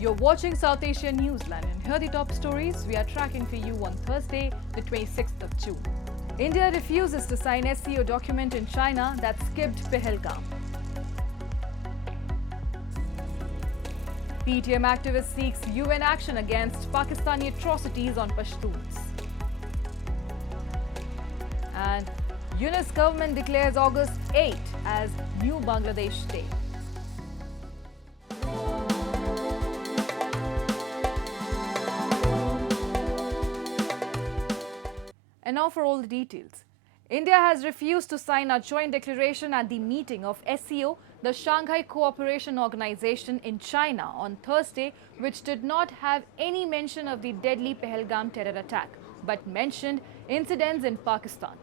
You're watching South Asia Newsline, and here are the top stories we are tracking for you on Thursday, the 26th of June. India refuses to sign SCO document in China that skipped Pahalgam. PTM activist seeks UN action against Pakistani atrocities on Pashtuns. And Yunus government declares August 8 as New Bangladesh Day. And now for all the details. India has refused to sign a joint declaration at the meeting of SCO, the Shanghai Cooperation Organization in China on Thursday, which did not have any mention of the deadly Pahalgam terror attack, but mentioned incidents in Pakistan.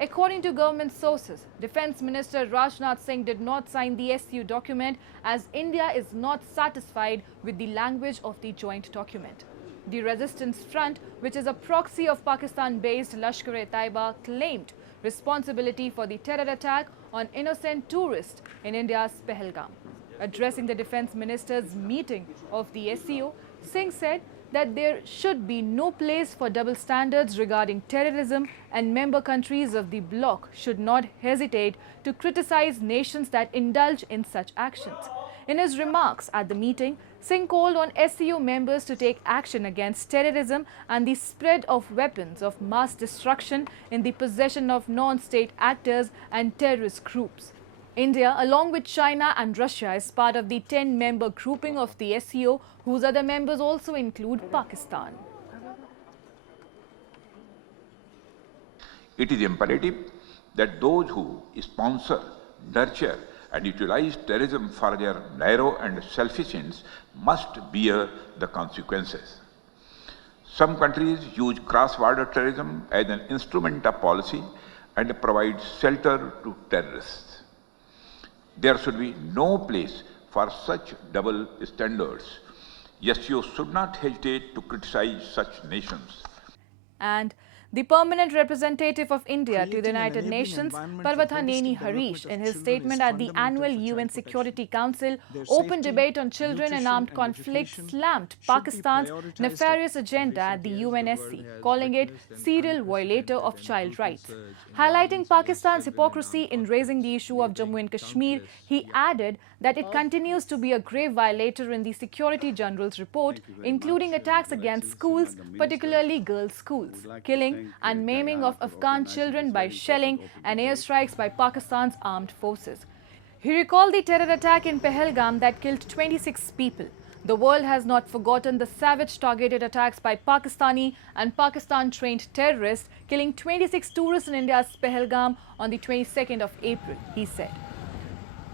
According to government sources, Defence Minister Rajnath Singh did not sign the SCO document as India is not satisfied with the language of the joint document. The Resistance Front, which is a proxy of Pakistan-based Lashkar-e-Taiba, claimed responsibility for the terror attack on innocent tourists in India's Pahalgam. Addressing the Defence Ministers Meeting of the SCO, Singh said that there should be no place for double standards regarding terrorism, and member countries of the bloc should not hesitate to criticize nations that indulge in such actions. In his remarks at the meeting, Singh called on SCO members to take action against terrorism and the spread of weapons of mass destruction in the possession of non-state actors and terrorist groups. India, along with China and Russia, is part of the 10-member grouping of the SCO, whose other members also include Pakistan. It is imperative that those who sponsor, nurture and utilize terrorism for their narrow and selfish ends must bear the consequences. Some countries use cross-border terrorism as an instrument of policy and provide shelter to terrorists. There should be no place for such double standards. SCO should not hesitate to criticize such nations. And the permanent representative of India to the United Nations, Parvathaneni Harish, in his statement at the annual UN Security Council Open Debate on Children and Armed Conflict, slammed Pakistan's nefarious agenda at the UNSC, calling it serial violator of child rights. Highlighting Pakistan's hypocrisy in raising the issue of Jammu and Kashmir, he added that it continues to be a grave violator in the Secretary General's report, including attacks against schools, particularly girls' schools, killing and maiming of Afghan children by shelling and airstrikes by Pakistan's armed forces. He recalled the terror attack in Pahalgam that killed 26 people. The world has not forgotten the savage targeted attacks by Pakistani and Pakistan-trained terrorists, killing 26 tourists in India's Pahalgam on the 22nd of April, he said.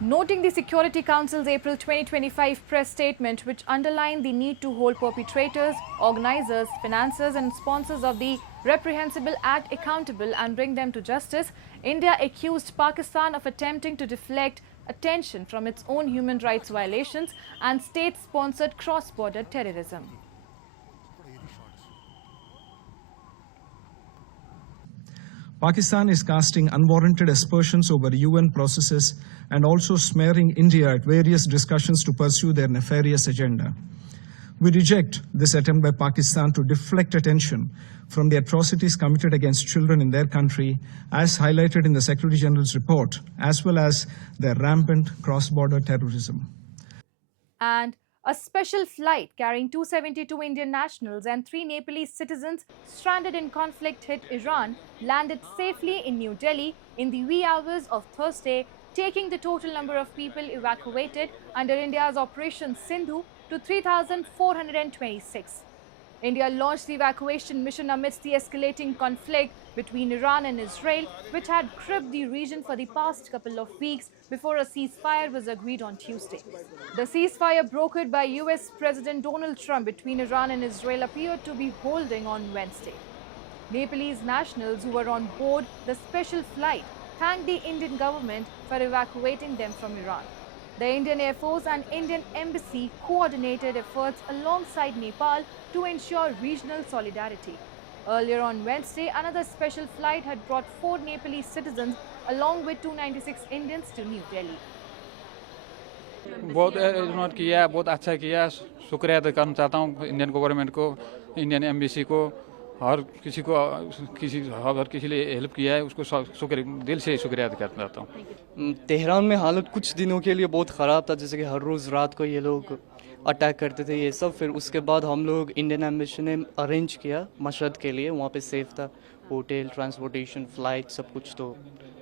Noting the Security Council's April 2025 press statement, which underlined the need to hold perpetrators, organizers, financiers and sponsors of the reprehensible act accountable and bring them to justice, India accused Pakistan of attempting to deflect attention from its own human rights violations and state-sponsored cross-border terrorism. Pakistan is casting unwarranted aspersions over UN processes and also smearing India at various discussions to pursue their nefarious agenda. We reject this attempt by Pakistan to deflect attention from the atrocities committed against children in their country, as highlighted in the Secretary General's report, as well as their rampant cross-border terrorism. And a special flight carrying 272 Indian nationals and 3 Nepalese citizens stranded in conflict-hit Iran landed safely in New Delhi in the wee hours of Thursday, taking the total number of people evacuated under India's Operation Sindhu to 3,426. India launched the evacuation mission amidst the escalating conflict between Iran and Israel, which had gripped the region for the past couple of weeks before a ceasefire was agreed on Tuesday. The ceasefire brokered by US President Donald Trump between Iran and Israel appeared to be holding on Wednesday. Nepalese nationals who were on board the special flight thanked the Indian government for evacuating them from Iran. The Indian Air Force and Indian Embassy coordinated efforts alongside Nepal to ensure regional solidarity. Earlier on Wednesday, another special flight had brought 4 Nepalese citizens along with 296 Indians to New Delhi. बहुत इन्होंने किया, बहुत अच्छा किया, शुक्रिया अदा करना चाहता हूँ इंडियन गवर्नमेंट को, इंडियन एम्बेसी को, हर किसी को हर किसी लिए हेल्प किया है उसको शुक्रिया, दिल से शुक्रिया अदा करना चाहता हूँ। तेहरान में हालत कुछ दिनों के लिए बहुत ख़राब था, जैसे कि हर रोज़ रात को ये लोग अटैक करते थे ये सब। फिर उसके बाद हम लोग इंडियन एम्बेसी ने अरेंज किया मशहद के लिए, वहाँ पे सेफ था, होटल, ट्रांसपोर्टेशन, फ्लाइट, सब कुछ तो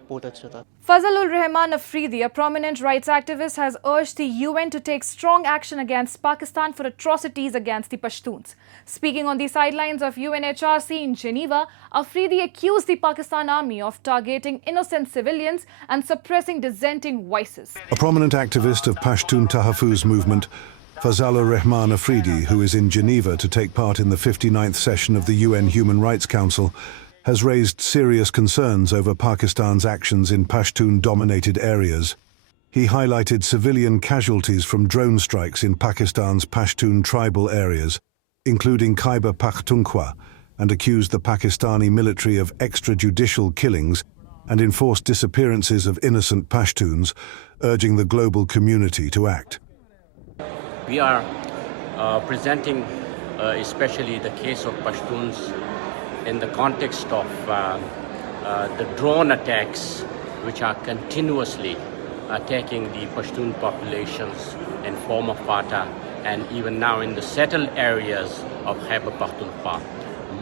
बहुत अच्छा था। Fazal-ur-Rehman Afridi, a prominent rights activist, has urged the UN to take strong action against Pakistan for atrocities against the Pashtuns. Speaking on the sidelines of UNHRC in Geneva, Afridi accused the Pakistan army of targeting innocent civilians and suppressing dissenting voices. A prominent activist of Pashtun Tahaffuz movement, Fazal-ur-Rehman Afridi, who is in Geneva to take part in the 59th session of the UN Human Rights Council, has raised serious concerns over Pakistan's actions in Pashtun-dominated areas. He highlighted civilian casualties from drone strikes in Pakistan's Pashtun tribal areas, including Khyber Pakhtunkhwa, and accused the Pakistani military of extrajudicial killings and enforced disappearances of innocent Pashtuns, urging the global community to act. We are presenting especially the case of Pashtuns in the context of the drone attacks which are continuously attacking the Pashtun populations in form of Fata and even now in the settled areas of Khyber Pakhtunkhwa.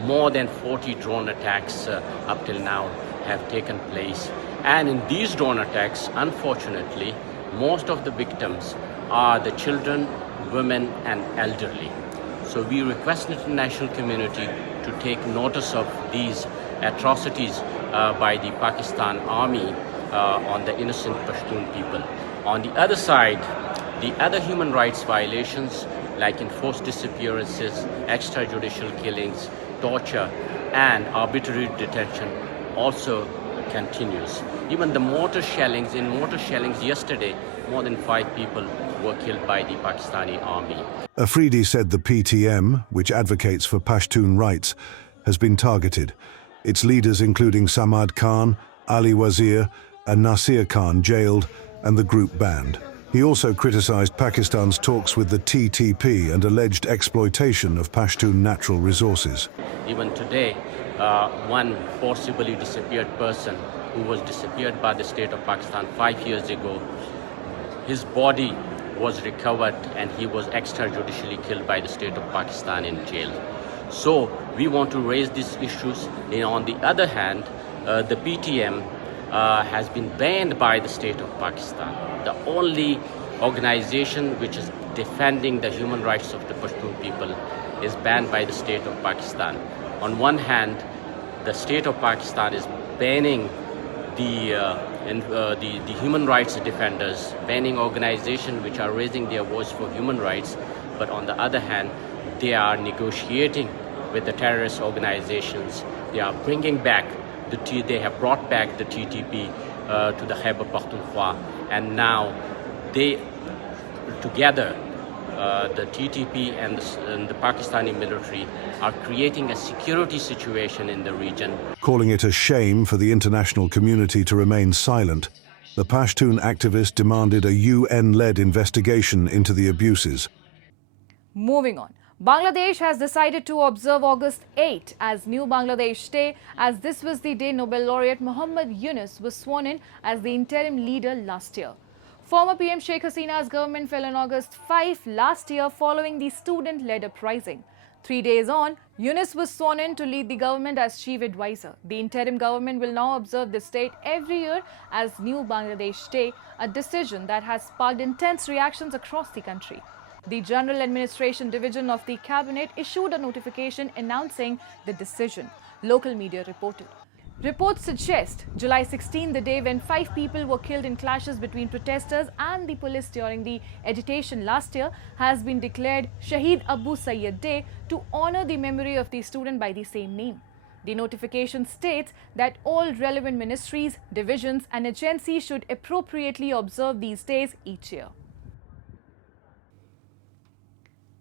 More than 40 drone attacks up till now have taken place, and in these drone attacks, unfortunately, most of the victims are the children, women and elderly. So we request the international community to take notice of these atrocities by the Pakistan army on the innocent Pashtun people. On the other side, the other human rights violations like enforced disappearances, extrajudicial killings, torture and arbitrary detention also continues. Even the mortar shellings yesterday, more than 5 people were killed by the Pakistani army. Afridi said the PTM, which advocates for Pashtun rights, has been targeted. Its leaders, including Samad Khan, Ali Wazir, and Nasir Khan, jailed and the group banned. He also criticized Pakistan's talks with the TTP and alleged exploitation of Pashtun natural resources. Even today, one forcibly disappeared person who was disappeared by the state of Pakistan 5 years ago, his body was recovered and he was extrajudicially killed by the state of Pakistan in jail. So we want to raise these issues. And on the other hand, the PTM has been banned by the state of Pakistan. The only organization which is defending the human rights of the Pashtun people is banned by the state of Pakistan. On one hand, the state of Pakistan is banning the human rights defenders, banning organizations which are raising their voice for human rights, but on the other hand, they are negotiating with the terrorist organizations. They are bringing back they have brought back the TTP to the Khyber Pakhtunkhwa, and now they together, the TTP and the Pakistani military are creating a security situation in the region. Calling it a shame for the international community to remain silent, the Pashtun activist demanded a UN-led investigation into the abuses. Moving on. Bangladesh has decided to observe August 8 as New Bangladesh Day, as this was the day Nobel laureate Muhammad Yunus was sworn in as the interim leader last year. Former PM Sheikh Hasina's government fell on August 5 last year following the student-led uprising. 3 days on, Yunus was sworn in to lead the government as chief advisor. The interim government will now observe this date every year as New Bangladesh Day, a decision that has sparked intense reactions across the country. The General Administration Division of the Cabinet issued a notification announcing the decision, local media reported. Reports suggest July 16, the day when 5 people were killed in clashes between protesters and the police during the agitation last year, has been declared Shahid Abu Sayyid Day to honor the memory of the student by the same name. The notification states that all relevant ministries, divisions and agencies should appropriately observe these days each year.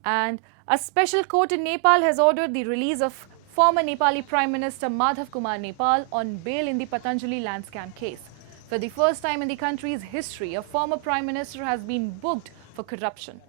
And a special court in Nepal has ordered the release of former Nepali Prime Minister Madhav Kumar Nepal on bail in the Patanjali land scam case. For the first time in the country's history, a former Prime Minister has been booked for corruption.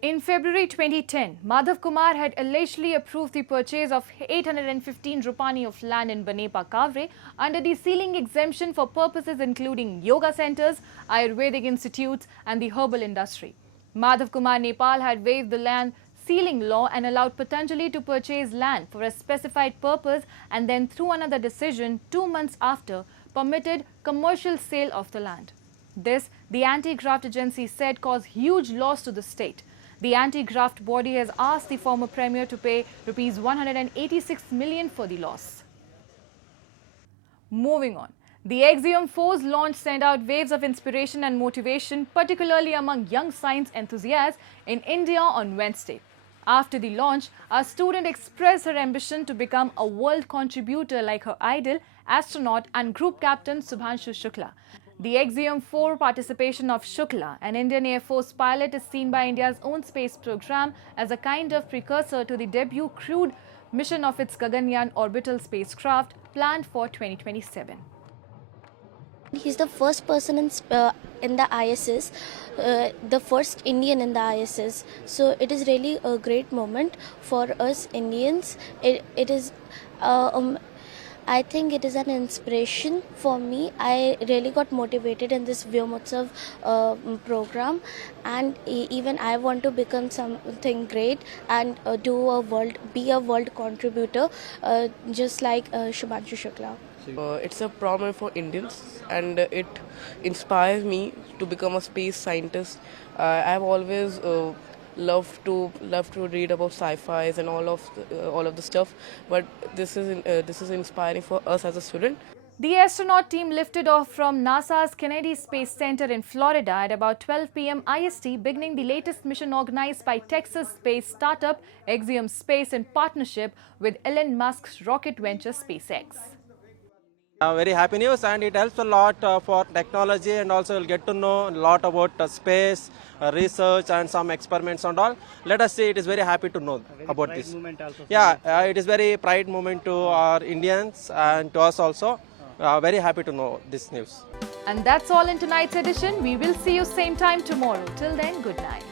In February 2010, Madhav Kumar had allegedly approved the purchase of 815 rupani of land in Banepa Kavre under the ceiling exemption for purposes including yoga centers, Ayurvedic institutes and the herbal industry. Madhav Kumar Nepal had waived the land ceiling law and allowed Patanjali to purchase land for a specified purpose, and then through another decision 2 months after permitted commercial sale of the land. This, the anti-graft agency said, caused huge loss to the state. The anti-graft body has asked the former Premier to pay Rs 186 million for the loss. Moving on. The Axiom 4's launch sent out waves of inspiration and motivation, particularly among young science enthusiasts in India on Wednesday. After the launch, a student expressed her ambition to become a world contributor like her idol, astronaut and Group Captain Shubhanshu Shukla. The Axiom 4 participation of Shukla, an Indian Air Force pilot, is seen by India's own space program as a kind of precursor to the debut crewed mission of its Gaganyaan orbital spacecraft planned for 2027. He's the first person in the ISS, the first Indian in the ISS. So it is really a great moment for us Indians. I think it is an inspiration for me. I really got motivated in this Vyomotsav program, and even I want to become something great and be a world contributor, just like Shubhanshu Shukla. It's a problem for Indians, and it inspires me to become a space scientist. I've always loved to read about sci-fis and all of the stuff, but this is inspiring for us as a student. The astronaut team lifted off from NASA's Kennedy Space Center in Florida at about 12 p.m. IST, beginning the latest mission organized by Texas space startup Axiom Space in partnership with Elon Musk's rocket venture SpaceX. Very happy news, and it helps a lot for technology, and also you'll get to know a lot about space research and some experiments and all. Let us see, it is very happy to know about this. Yeah, it is very pride moment to our Indians and to us also. Very happy to know this news. And that's all in tonight's edition. We will see you same time tomorrow. Till then, good night.